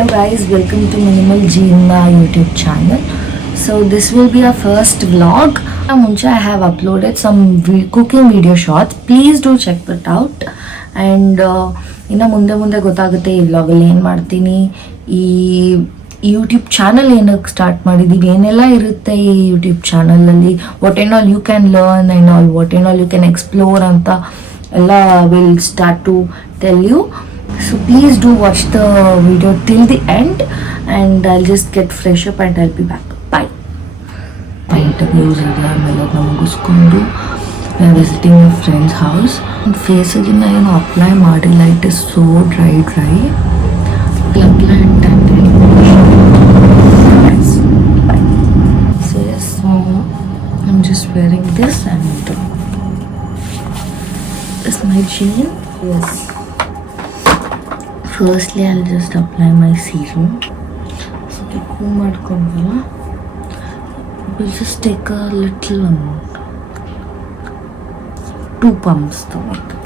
Hello guys, welcome to Minimal Jeena YouTube channel. So this will be our first vlog. Munche I have uploaded some cooking video shots. Please do check that out. And ಇನ್ನು ಮುಂದೆ ಗೊತ್ತಾಗುತ್ತೆ ಈ ವ್ಲಾಗಲ್ಲಿ ಏನು ಮಾಡ್ತೀನಿ, ಈ YouTube channel ಏನಕ್ಕೆ start ಮಾಡಿದ್ದೀವಿ, ಏನೆಲ್ಲ ಇರುತ್ತೆ ಈ ಯೂಟ್ಯೂಬ್ ಚಾನಲಲ್ಲಿ, what and all you can learn and all what and all you can explore ಅಂತ ಎಲ್ಲ will start to tell you. So please do watch the video till the end and I'll just get fresh up and I'll be back. Bye. Interviews are ಮುಗಿಸ್ಕೊಂಡು we are visiting a friend's house. ಫೇಸಿಗೆ ನಾನು apply ಮಾಡಿಲ್ಲ, it is so dry apply so yes, I'm just wearing this and this is my jean. Yes, firstly I'll just apply my serum. So comb ಮಾಡ್ಕೊಂಡ್ವಲ್ಲ, we'll just take a little amount, 2 pumps ತಗೋಬೇಕು.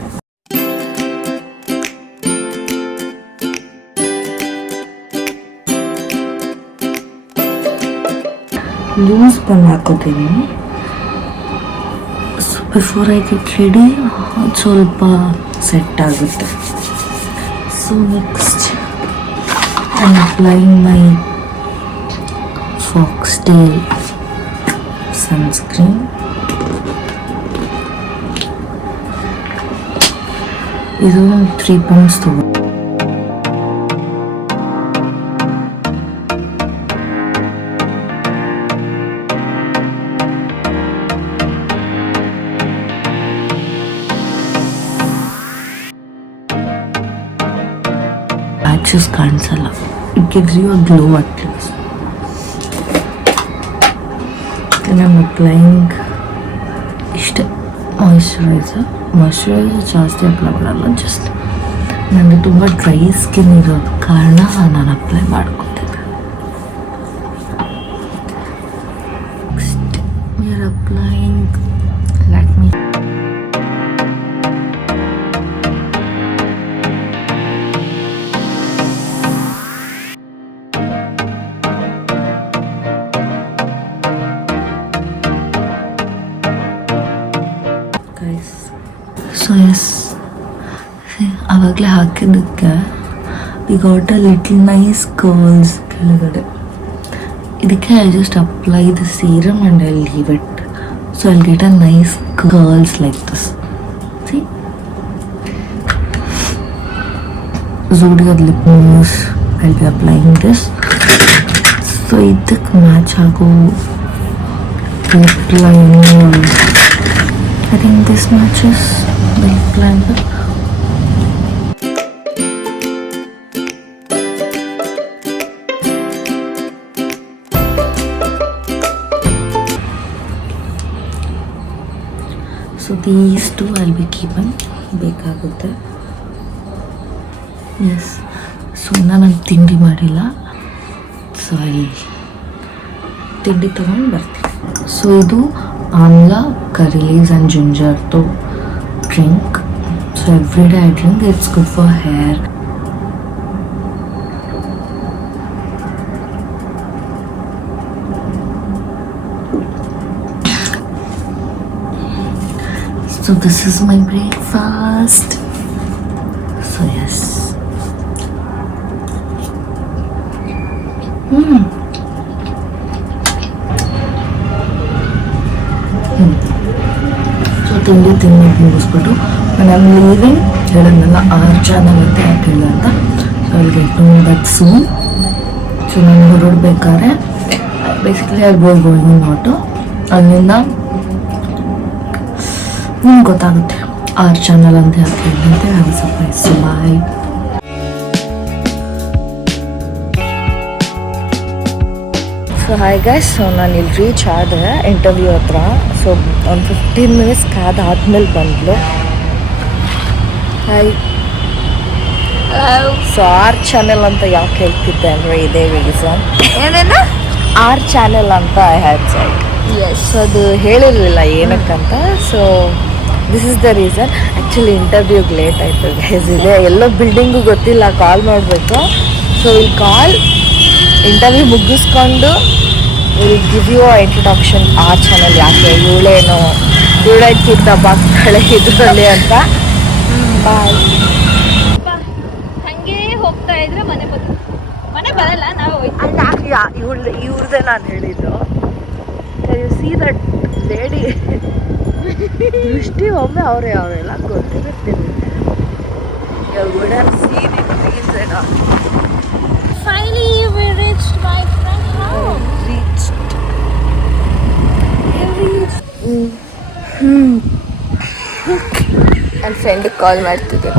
Loose bun ಹಾಕೋತೀನಿ. So before I get ready ಅದು ಸ್ವಲ್ಪ set ಆಗುತ್ತೆ. So next I'm applying my Foxtail sunscreen. This is 3 pumps too. Patches cancel. It gives you a glow at least. Then I'm applying moisturizer. ಜಾಸ್ತಿ apply ಮಾಡಲ್ಲ, just ನನಗೆ ತುಂಬ dry skin ಇರೋದು ಕಾರಣ ನಾನು ಅಪ್ಲೈ ಮಾಡ್ಕೊತಿದ್ದೆ. Next we are applying Lakme so yes, ಆವಾಗಲೇ ಹಾಕಿದ್ದಕ್ಕೆ we got a little nice curls ಕೆಳಗಡೆ. ಇದಕ್ಕೆ I just apply the serum and I leave it, so I get a nice curls like this. See ಝೂಡಿಯೋದ lip mousse I be applying this. So ಇದಕ್ಕೆ match ಆಗೋ lip liner, I think this matches the lip liner. So these two I'll be keeping. ಬೇಕಾಗುತ್ತೆ. Yes. So ನಾನು ತಿಂಡಿ ಮಾಡಿಲ್ಲ, so ಅಲ್ಲಿ ತಿಂಡಿ ತಗೊಂಡು ಬರ್ತೀನಿ. ಸೊ ಇದು amla, curry leaves and ginger to drink. So every day I drink. It's good for hair. So this is my breakfast. So yes. ತಿಂಡಿ ಮುಗಿಸ್ಬಿಟ್ಟು ನಾನು ಲೀವಿಂಗ್ ಹೇಳೋದನ್ನೆಲ್ಲ 6 ಚಾನಲ್ ಅಂತ ಯಾಕೆ ಹೇಳ ಅಂತ, ಸೊ ಅಲ್ಲಿ get know that soon. So ನಾನು ಹೊರಡ್ಬೇಕಾದ್ರೆ ಬೇಸಿಕಲಿ ಅಲ್ಲಿ ಗೋಯಿಂಗ್ ಆಟೋ, ಅಲ್ಲಿಂದ ನಿಮ್ಗೆ ಗೊತ್ತಾಗುತ್ತೆ 6 ಚಾನಲ್ ಅಂತ ಯಾಕೆ ಹೇಳಿದಂತೆ. Have a surprise. So bye. So hi guys, so ನಾನು ಇಲ್ಲಿ ರೀಚ್ ಆದೆ ಇಂಟರ್ವ್ಯೂ ಹತ್ರ. ಸೊ ಒಂದು 15 ಮಿನಿಟ್ಸ್ ಕಾದಾದ್ಮೇಲೆ ಬಂದ್ಲು. ಹಾಯ್. ಸೊ 6 ಚಾನೆಲ್ ಅಂತ ಯಾಕೆ ಹೇಳ್ತಿದ್ದೆ ಅಂದರೆ ಇದೇ ರೀಸನ್. ಏನೇನು 6 ಚಾನೆಲ್ ಅಂತ ಐ ಹ್ಯಾಡ್ ಸೈಡ್. ಎಸ್, ಅದು ಹೇಳಿರಲಿಲ್ಲ ಏನಕ್ಕಂತ. So this is the reason. Actually ಇಂಟರ್ವ್ಯೂಗೆ ಲೇಟ್ ಆಯಿತು ಗೈಸ್. ಇದೆ ಎಲ್ಲೋ ಬಿಲ್ಡಿಂಗು ಗೊತ್ತಿಲ್ಲ, ಕಾಲ್ ಮಾಡಬೇಕು. ಸೊ ವಿಲ್ ಕಾಲ್ ಇಂಟರ್ವ್ಯೂ ಮುಗಿಸ್ಕೊಂಡು ವಿಲ್ ಗಿವ್ ಯು ಇಂಟ್ರೊಡಕ್ಷನ್ ಆ ಚಾನಲ್ ಯಾಕೆ ಇವಳೇಕಿದ್ದ ಮಕ್ಕಳ ಇದರಲ್ಲಿ ಅಂತ. ಬಾಯ್. ಹಂಗೆ ಹೋಗ್ತಾ ಇದ್ರೆ ಮನೆ ಬರಲ್ಲ, ನಾವು ಇವ್ರದ್ದೇ ನಾನು ಹೇಳಿದ್ದು. ಯು ಸಿ ದಟ್ ಲೇಡಿ ದೃಷ್ಟಿ ಒಮ್ಮೆ ಅವರೆಲ್ಲ ಗೊತ್ತಿರ್ತೀನಿ. Finally we reached my friend's house. ನನ್ನ ಫ್ರೆಂಡಿಗೆ ಕಾಲ್ ಮಾಡ್ತಿದ್ದೆ,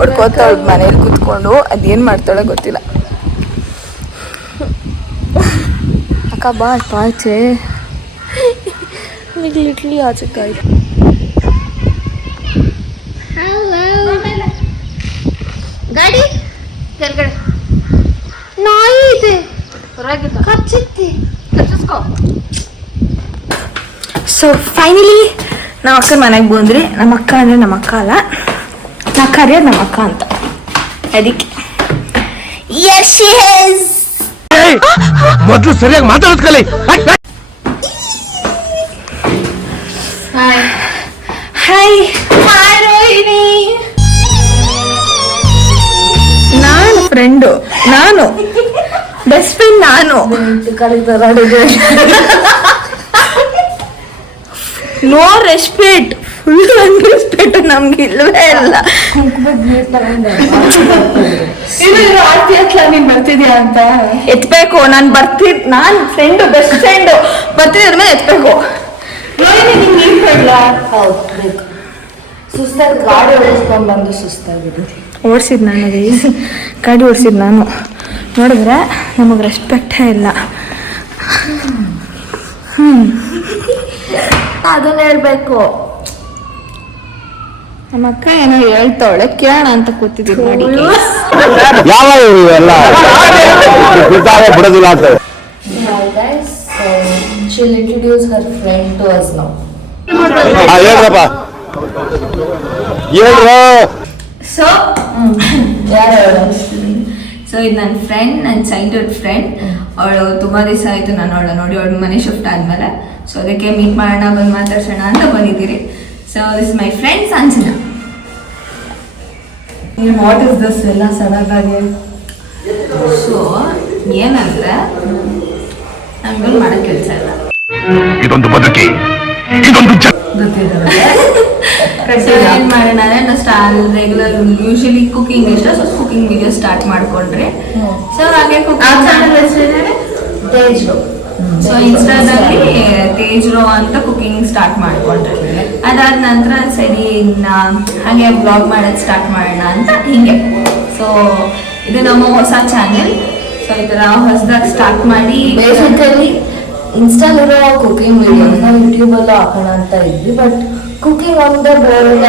ಹೊಡ್ಕೋತಾಳ ಮನೇಲಿ ಕೂತ್ಕೊಂಡು. ಅದೇನು ಮಾಡ್ತಾಳೆ ಗೊತ್ತಿಲ್ಲ. ಅಕ್ಕ ಬಾ ಆಚೆ, ಲಿಟ್ಲಿ ಆಚೆ ಕಾಯಿ. ಗಾಡಿ ಕೆಳಗಡೆ ನಾಯಿ ಇದೆ, ಕಚ್ಚಿತ್ತೆ, ಕಚ್ಚಿಸ್ಕೋ. ಸೊ ಫೈನಲಿ ನಾವು ಅಕ್ಕ ಮನೆಗೆ ಬಂದ್ರಿ. ನಮ್ಮ ಅಕ್ಕ ಅಂದರೆ ನಮ್ಮ ಅಕ್ಕ ಅಲ್ಲ, ನಾ ಕರೆಯೋದು ನಮ್ಮ ಅಕ್ಕ ಅಂತ. ಅದಕ್ಕೆ ಮೊದಲು ಸರಿಯಾಗಿ ಮಾತಾಡೋದು ಕಲಿ. Hi hi hi Rohini. ನಾನು ಫ್ರೆಂಡು, ನಾನು ಬೆಸ್ಟ್ ಫ್ರೆಂಡ್, ನಾನು ನೋ ರೆಸ್ಪೆಕ್ಟ್, ಫುಲ್ ಅನ್ರೆಸ್ಪೆಕ್ಟ್ ನಮ್ಗೆ ಇಲ್ವೇ ಇಲ್ಲ. ನೀನ್ ಬರ್ತಿದ್ಯಾ ಅಂತ ಎತ್ಬೇಕು. ನಾನು ನಾನು ಫ್ರೆಂಡು, ಬೆಸ್ಟ್ ಫ್ರೆಂಡು, ಬರ್ತಿದ್ದ ಮೇಲೆ ಎತ್ಬೇಕು. ಸುಸ್ತಾಗಿ ಗಾಡಿ ಓಡಿಸ್ಕೊಂಡ್ ಬಂದು ಸುಸ್ತಾಗಿದ್ದೀನಿ. ಓಡಿಸಿದ್ ನಾನು, ಗಾಡಿ ಓಡಿಸಿದ್ ನಾನು. ನೋಡಿದ್ರೆ ನಮಗೆ ರೆಸ್ಪೆಕ್ಟೇ ಇಲ್ಲ. ಅದನ್ನ ಹೇಳ್ಬೇಕು. ನಮ್ಮ ಅಕ್ಕ ಏನೋ ಹೇಳ್ತಾವಳೆ, ಕೇಳೋಣ ಅಂತ ಕೂತಿದ್ದೀವಿ ನೋಡಿ. She'll introduce her friend to us now. So ಇದು ನನ್ನ ಫ್ರೆಂಡ್, ನನ್ನ ಚೈಲ್ಡ್ಹುಡ್ ಫ್ರೆಂಡ್. ಅವಳು ತುಂಬ ದಿವಸ ಆಯಿತು ನಾನು ಅವಳ ನೋಡಿ, ಅವಳು ಮನೆ ಶಿಫ್ಟ್ ಆದಮೇಲೆ. ಸೊ ಅದಕ್ಕೆ ಮೀಟ್ ಮಾಡೋಣ, ಬಂದು ಮಾತಾಡ್ಸೋಣ ಅಂತ ಬಂದಿದ್ದೀರಿ. So this my friend Sanjana. What is this ಎಲ್ಲ ಸಡನ್ ಆಗಿ? ಸೊ ಏನಂದ್ರೆ ನಮ್ಗೆ ಮಾಡೋ ಕೆಲಸ ಇಲ್ಲ, ಇದೊಂದು ಬದುಕಿ, ಇದೊಂದು ಏನ್ ಮಾಡೋಣ ಅಂದ್ರೆ ರೆಗ್ಯುಲರ್ ಯೂಶಲಿ ಕುಕಿಂಗ್ ಇಷ್ಟ. ಸೊ ಕುಕಿಂಗ್ ವಿಡಿಯೋ ಸ್ಟಾರ್ಟ್ ಮಾಡ್ಕೊಂಡ್ರಿ. ಸೊ ಹಾಗೆ ತೇಜ್ರೋ, ಸೊ ಇನ್ಸ್ಟಾದಲ್ಲಿ ತೇಜ್ರೋ ಅಂತ ಕುಕಿಂಗ್ ಸ್ಟಾರ್ಟ್ ಮಾಡ್ಕೊಂಡ್ರಿ. ಅದಾದ ನಂತರ ಸರಿ ಹಾಗೆ ಬ್ಲಾಗ್ ಮಾಡೋದು ಸ್ಟಾರ್ಟ್ ಮಾಡೋಣ ಅಂತ ಹಿಂಗೆ. ಸೊ ಇದು ನಮ್ಮ ಹೊಸ ಚಾನೆಲ್. ಸೊ ಈ ಥರ ಹೊಸದಾಗಿ ಸ್ಟಾರ್ಟ್ ಮಾಡಿ ಬೇಸಿಕಲಿ ಇನ್ಸ್ಟಾಲಿರೋ ಕುಕಿಂಗ್ ವಿಡಿಯೋಸ್ ನಾವು ಯೂಟ್ಯೂಬಲ್ಲೂ ಹಾಕೋಣ ಅಂತ ಇದ್ವಿ. But cooking on the road,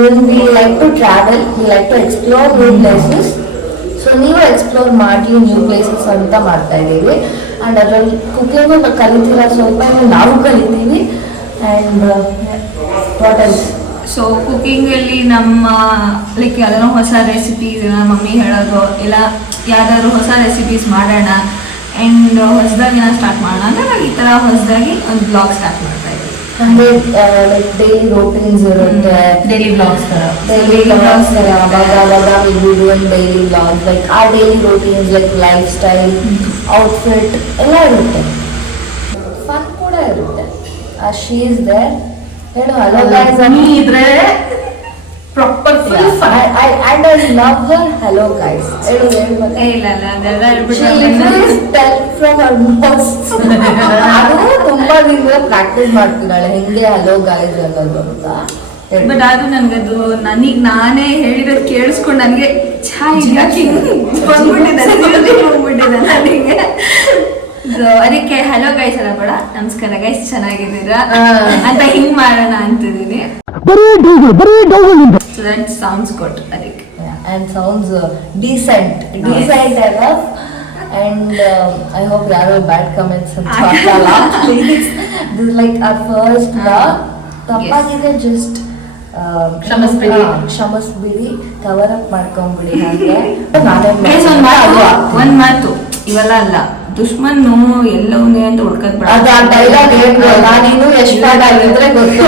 and we like to travel, we like to explore new places. So ನೀವು ಎಕ್ಸ್ಪ್ಲೋರ್ ಮಾಡಿ ನ್ಯೂ ಪ್ಲೇಸಸ್ ಅಂತ ಮಾಡ್ತಾ ಇದ್ದೀವಿ. ಆ್ಯಂಡ್ ಅದರಲ್ಲಿ ಕುಕಿಂಗು ಕಲಿತೀರ, ಸ್ವಲ್ಪ ನಾವು ಕಲಿತೀವಿ. And what else? ಸೊ ಕುಕಿಂಗಲ್ಲಿ ನಮ್ಮ ಲೈಕ್ ಯಾವ್ದಾದ್ರು ಹೊಸ ರೆಸಿಪೀಸ್ ಮಮ್ಮಿ ಹೇಳೋದು, ಇಲ್ಲ ಯಾವ್ದಾದ್ರು ಹೊಸ ರೆಸಿಪೀಸ್ ಮಾಡೋಣ ಆ್ಯಂಡ್ ಹೊಸದಾಗಿ ನಾನು ಸ್ಟಾರ್ಟ್ ಮಾಡೋಣ ಅಂದರೆ ನಾವು ಈ ಥರ ಹೊಸದಾಗಿ ಒಂದು ಬ್ಲಾಗ್ ಸ್ಟಾರ್ಟ್ ಮಾಡ್ತಾ ಇದ್ದೀವಿ. ಅಂದರೆ ಲೈಕ್ ಡೈಲಿ ರೋಟೀನ್ಸ್ ಇರುತ್ತೆ, ಡೈಲಿ ಬ್ಲಾಗ್ಸ್ ಥರ ಅವಾಗ ಒಂದು ಡೈಲಿ ಬ್ಲಾಗ್ಸ್, ಲೈಕ್ ಆ daily routines like lifestyle, outfit ಎಲ್ಲ ಇರುತ್ತೆ. ಫನ್ ಕೂಡ ಇರುತ್ತೆ. She is there. ಹೇಳು ಹಲೋ ಗೈಸ್ ಇದ್ರೆ proper full fun. and I love her. hello guys ಹೇಳು ಮತ್ತೆ ಇಲ್ಲ ಅದೆಲ್ಲ ಹೇಳ್ಬಿಟ್ಟು from her mouth. ಅದು ತುಂಬಾ ದಿನ ಪ್ರಾಕ್ಟೀಸ್ ಮಾಡ್ತಿದ್ದಾಳೆ ಹಿಂಗೆ ಹಲೋ ಗೈಸ್ ಅನ್ನೋದು ಅಂತ. ಬಟ್ ಅದು ನನಗದು ನಾನೇ ಹೇಳಿರೋದು ಕೇಳಿಸ್ಕೊಂಡು ನನಗೆ ಬಂದ್ಬಿಟ್ಟಿದೆ ನನಗೆ. ಸೊ ಅದಕ್ಕೆ ಹಲೋ ಗೈಸ್ ಅಲ್ಲ ಬೇಡ, ನಮಸ್ಕಾರ ಗೈಸ್ ಚೆನ್ನಾಗಿದ್ದೀರಾ ಅಂತ ಹಿಂಗ್ ಮಾಡೋಣ ಅಂತಿದ್ದೀನಿ. So that sounds good, ಅದಕ್ಕೆ. And sounds decent enough. And I hope there are bad comments and please. This is like our first vlog. ತಪ್ಪಾಗಿದೆ, just ಕ್ಷಮಿಸ್ಬಿಡಿ. ಕ್ಷಮಿಸ್ಬಿಡಿ, ಕವರ್ ಅಪ್ ಮಾಡ್ಕೊಂಡ್ಬಿಡಿ. ಹಾಗೆ Guys, ಒಂದ್ ಮಾತು ಇವೆಲ್ಲ ಅಲ್ಲ, ದುಶ್ಮನ್ನು ಎಲ್ಲವನ್ನೇ ಅಂತ ಹುಡ್ಕದ್ ಬೇಡ. ಅದು ಆ ಡೈಲಾಗ್ ಏನು, ನಾನೇನು ಎಷ್ಟು ಆಗಿದ್ರೆ ಗೊತ್ತು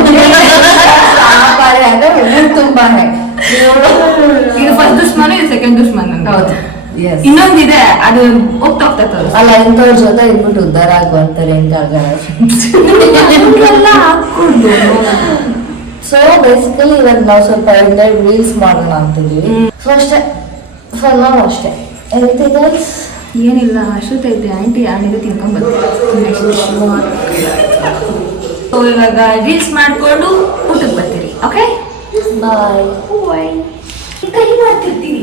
ತುಂಬಾ ಇದು ಫಸ್ಟ್ ದುಶ್ಮನ, ಇದು ಸೆಕೆಂಡ್ ದುಶ್ಮನ್. ಹೌದು. Yes. ಇನ್ನೊಂದಿದೆ, ಅದು ಹೋಗ್ತಾ ಹೋಗ್ತಾ ತೋರಿಸ್ತಾರೆ. ಅಲ್ಲ, ಇಂಥವ್ರ ಜೊತೆ ಇದ್ಬಿಟ್ಟು ಉದ್ಧಾರ ಆಗುವಂತಾರೆ ಸೊ ಬೇಸಿಕಲಿ ಇವಾಗ ನಾವು ಸ್ವಲ್ಪ ಎರಡೆರಡು ರೀಲ್ಸ್ ಮಾಡೋಣ ಅಂತಿದ್ವಿ. ಸೊ ಅಷ್ಟೇ, ಫಾರ್ ನಾವು ಅಷ್ಟೇ. Anything else? ಏನಿಲ್ಲ, ಅಷ್ಟೊತ್ತೈತೆ ಆಂಟಿ ಆಣಿಗೆ ತಿನ್ಕೊಂಡ್ ಬರ್ತೀವಿ. ಸೊ ಇವಾಗ ರೀಲ್ಸ್ ಮಾಡ್ಕೊಂಡು ಊಟಕ್ಕೆ ಬರ್ತೀರಿ. ಓಕೆ, ಬಾಯ್. ಕೈ ಮಾಡ್ತಿರ್ತೀನಿ,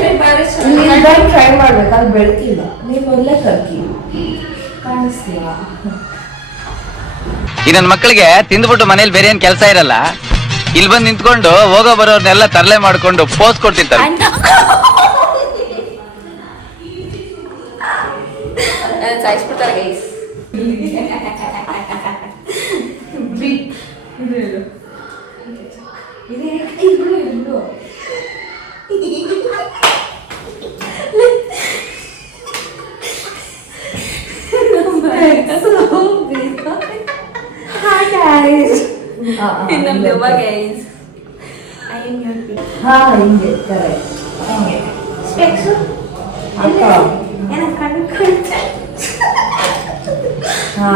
ಟ್ರೈ ಮಾಡ್ಬೇಕು, ಟ್ರೈ ಮಾಡ್ಬೇಕು. ಅದು ಬೆಳಕಿಲ್ಲ, ನೀವು ಮೊದಲೇ ಕರ್ಕಿ ಕಾಣಿಸ್ತೀವ. ಈ ನನ್ನ ಮಕ್ಕಳಿಗೆ ತಿಂದ್ಬಿಟ್ಟು ಮನೇಲಿ ಬೇರೆ ಏನ್ ಕೆಲಸ ಇರಲ್ಲ, ಇಲ್ಲಿ ಬಂದು ನಿಂತ್ಕೊಂಡು ಹೋಗೋ ಬರೋರ್ನೆಲ್ಲ ತರಲೆ ಮಾಡ್ಕೊಂಡು ಪೋಸ್ ಕೊಡ್ತಿರ್ತಾರೆ. ಸಾಯಿಸ್ಬಿಡ್ತಾರೆ ಗೈಸ್. ಹಾ, ಹಿಂಗೆ ಕರೆಕ್ಟ್. ಹಾ,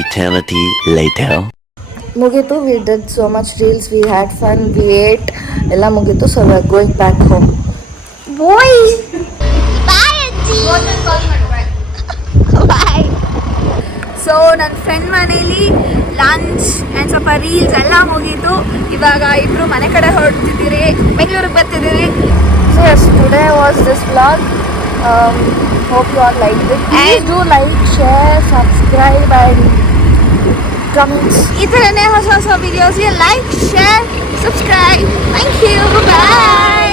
Eternity later. ಮುಗೀತು. We did so much reels, we had fun, we ate, ಎಲ್ಲ ಮುಗೀತು. So we are going back home. Boys, bye ಅಜ್ಜಿ. ಬಾಯ್. ಸೊ ನನ್ನ ಫ್ರೆಂಡ್ ಮನೇಲಿ ಲಂಚ್ ಆ್ಯಂಡ್ ಸ್ವಲ್ಪ ರೀಲ್ಸ್ ಎಲ್ಲ ಮುಗೀತು. ಇವಾಗ ಇಬ್ರು ಮನೆ ಕಡೆ ಹೊರಡ್ತಿದ್ದೀರಿ, ಬೆಂಗಳೂರಿಗೆ ಬರ್ತಿದ್ದೀರಿ. So yes, today was this vlog. Hope you all liked it. Please do like, share, subscribe and comments. ಈ ಥರನೇ ಹೊಸ ಹೊಸ ವಿಡಿಯೋಸ್ಗೆ like, share, subscribe. Thank you, bye.